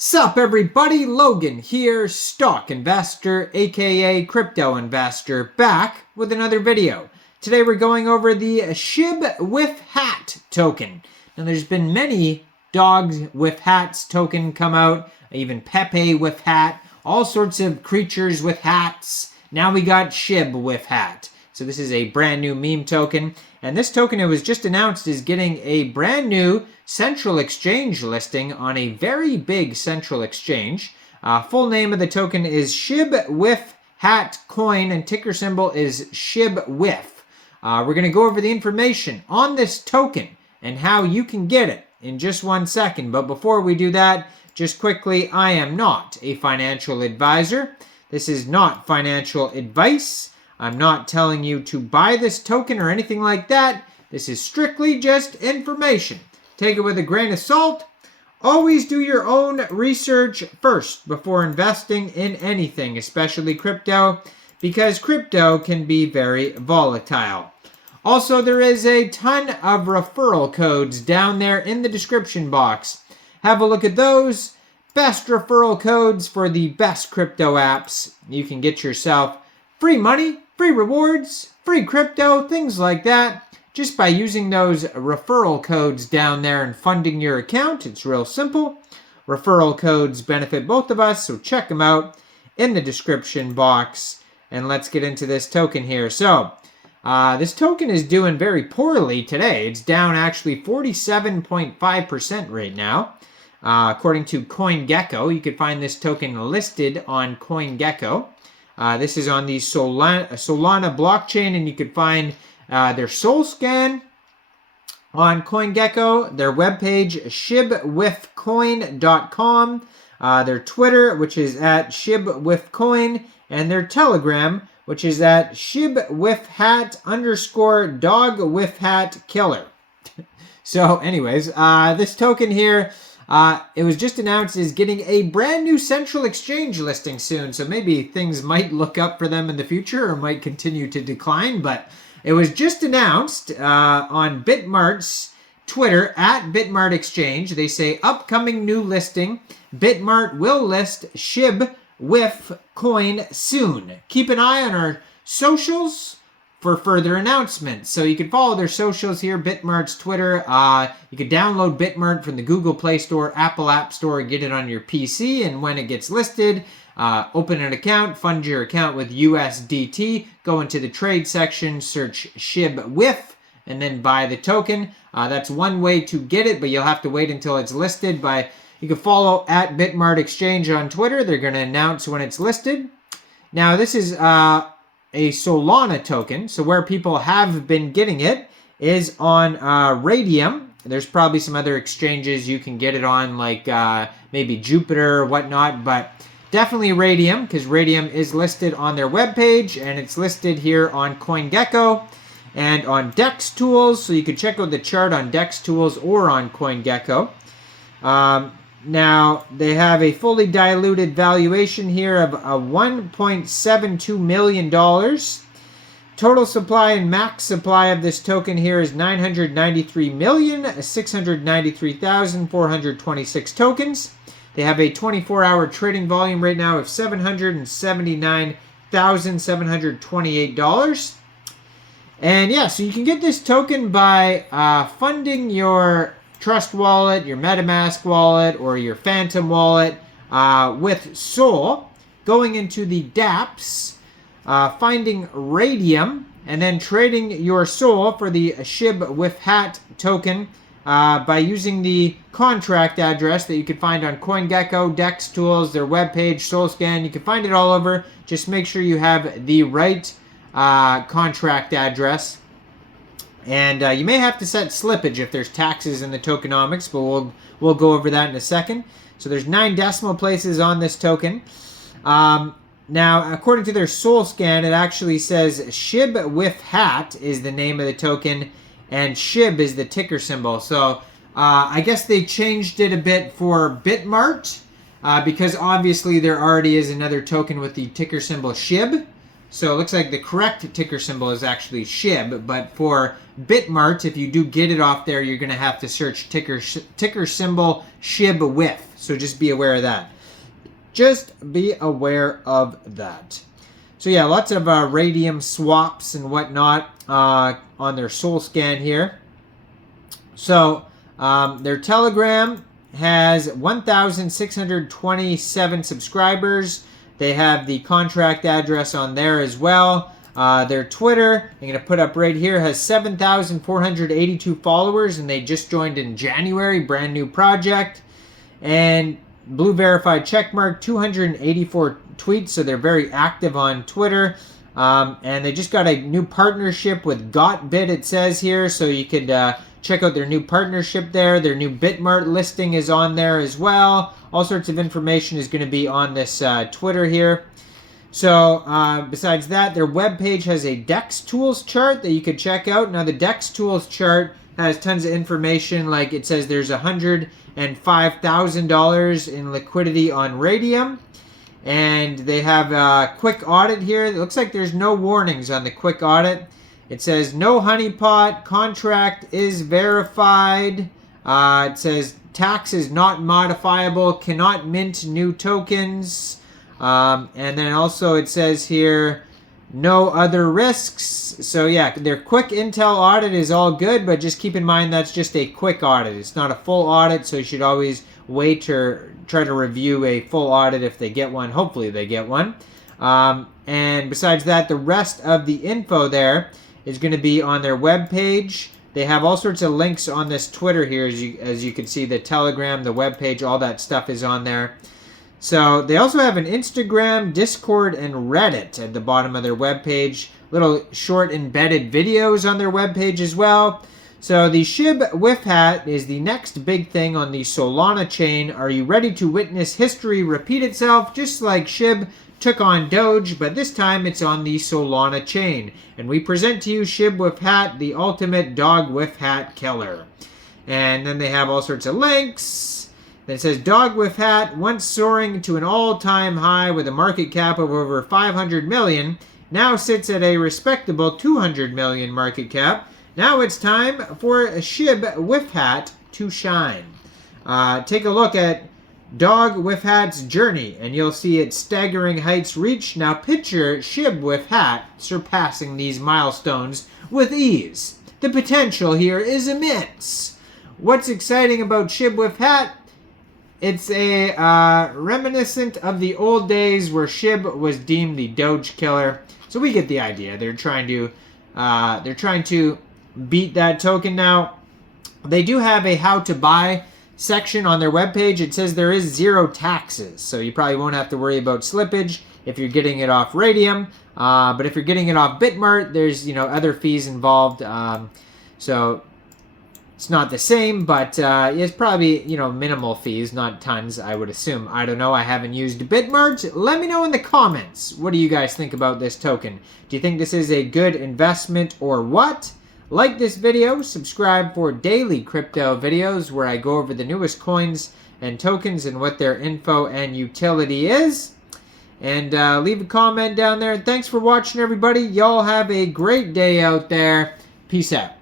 Sup everybody, Logan here, stock investor aka crypto investor, back with another video. Today we're going over the SHIBWIFHAT token. Now there's been many dogs with hats token come out, even Pepe with hat, all sorts of creatures with hats. Now we got SHIBWIFHAT. So this is a brand new meme token, and this token, it was just announced, is getting a brand new central exchange listing on a very big central exchange. Full name of the token is SHIBWIFHATCOIN, and ticker symbol is SHIBWIF. We're going to go over the information on this token and how you can get it in just 1 second. But before we do that, just quickly, I am not a financial advisor. This is not financial advice. I'm not telling you to buy this token or anything like that. This is strictly just information. Take it with a grain of salt. Always do your own research first before investing in anything, especially crypto, because crypto can be very volatile. Also, there is a ton of referral codes down there in the description box. Have a look at those. Best referral codes for the best crypto apps. You can get yourself free money, free rewards, free crypto, things like that, just by using those referral codes down there and funding your account. It's real simple. Referral codes benefit both of us, so check them out in the description box. And let's get into this token here. So, this token is doing very poorly today. It's down actually 47.5% right now. According to CoinGecko, you could find this token listed on CoinGecko. This is on the Solana blockchain, and you could find their Sol Scan on CoinGecko, their webpage, ShibWifHatcoin.com, their Twitter, which is at ShibWifHatcoin, and their Telegram, which is at ShibWifHat_dogwifhatkiller. So anyways, this token here, it was just announced is getting a brand new central exchange listing soon, so maybe things might look up for them in the future or might continue to decline, but it was just announced on BITMART's Twitter, at BITMART Exchange. They say, upcoming new listing, BITMART will list SHIBWIF coin soon. Keep an eye on our socials for further announcements. So you can follow their socials here, BITMART's Twitter. You can download BITMART from the Google Play Store, Apple App Store, get it on your PC, and when it gets listed, open an account, fund your account with USDT, go into the trade section, search SHIBWIF, and then buy the token. That's one way to get it, but you'll have to wait until it's listed. You can follow at BITMART Exchange on Twitter. They're going to announce when it's listed. Now, this is a Solana token, so where people have been getting it is on Radium. There's probably some other exchanges you can get it on, like maybe Jupiter or whatnot, but definitely Radium, because Radium is listed on their webpage, and it's listed here on CoinGecko and on DEX Tools, so you can check out the chart on DEX Tools or on CoinGecko. Now, they have a fully diluted valuation here of $1.72 million. Total supply and max supply of this token here is 993,693,426 tokens. They have a 24-hour trading volume right now of $779,728. And yeah, so you can get this token by funding your Trust wallet, your MetaMask wallet, or your Phantom wallet with Sol, going into the dApps, finding Radium, and then trading your Sol for the SHIBWIFHAT token by using the contract address that you can find on CoinGecko, DEX Tools, their webpage, SolScan. You can find it all over. Just make sure you have the right contract address. And you may have to set slippage if there's taxes in the tokenomics, but we'll go over that in a second. So there's 9 decimal places on this token. Now, according to their Sol Scan, it actually says SHIBWIFHAT is the name of the token, and SHIB is the ticker symbol. So I guess they changed it a bit for BITMART, because obviously there already is another token with the ticker symbol SHIB. So it looks like the correct ticker symbol is actually SHIB, but for BITMART, if you do get it off there, you're going to have to search ticker symbol SHIBWIF. So just be aware of that. Just be aware of that. So yeah, lots of radium swaps and whatnot on their Soul Scan here. So their Telegram has 1,627 subscribers. They have the contract address on there as well. Their Twitter, I'm going to put up right here, has 7,482 followers, and they just joined in January, brand new project. And blue verified checkmark, 284 tweets, so they're very active on Twitter. And they just got a new partnership with GotBit, it says here, so you could check out their new partnership there. Their new BITMART listing is on there as well. All sorts of information is going to be on this Twitter here. So besides that, their webpage has a DEX tools chart that you could check out. Now the DEX tools chart has tons of information, like it says there's $105,000 in liquidity on Radium. And they have a quick audit here. It looks like there's no warnings on the quick audit. It says no honeypot, contract is verified. It says tax is not modifiable, cannot mint new tokens. And then also it says here no other risks. So yeah, their quick intel audit is all good, but just keep in mind that's just a quick audit. It's not a full audit, so you should always wait to try to review a full audit if they get one. Hopefully they get one. And besides that, the rest of the info there is going to be on their webpage. They have all sorts of links on this Twitter here, as you can see, the Telegram, the webpage, all that stuff is on there. So they also have an Instagram, Discord, and Reddit at the bottom of their webpage. Little short embedded videos on their webpage as well. So the SHIBWIFHAT is the next big thing on the Solana chain. Are you ready to witness history repeat itself, just like SHIB took on Doge, but this time it's on the Solana chain. And we present to you SHIBWIFHAT, the ultimate dog with hat killer. And then they have all sorts of links. Then it says dog with hat, once soaring to an all-time high with a market cap of over 500 million, now sits at a respectable 200 million market cap. Now it's time for SHIBWIFHAT to shine. Take a look at SHIBWIFHAT's journey, and you'll see its staggering heights reached. Now picture SHIBWIFHAT surpassing these milestones with ease. The potential here is immense. What's exciting about SHIBWIFHAT? It's a reminiscent of the old days where SHIB was deemed the Doge killer. So we get the idea. They're trying to beat that token. Now they do have a how to buy section on their webpage. It says there is 0 taxes, so you probably won't have to worry about slippage if you're getting it off Radium. But if you're getting it off BITMART, there's other fees involved. So it's not the same, but it's probably minimal fees, not tons, I would assume. I don't know. I haven't used BITMART. Let me know in the comments. What do you guys think about this token? Do you think this is a good investment or what? Like this video, subscribe for daily crypto videos where I go over the newest coins and tokens and what their info and utility is. And leave a comment down there. Thanks for watching, everybody. Y'all have a great day out there. Peace out.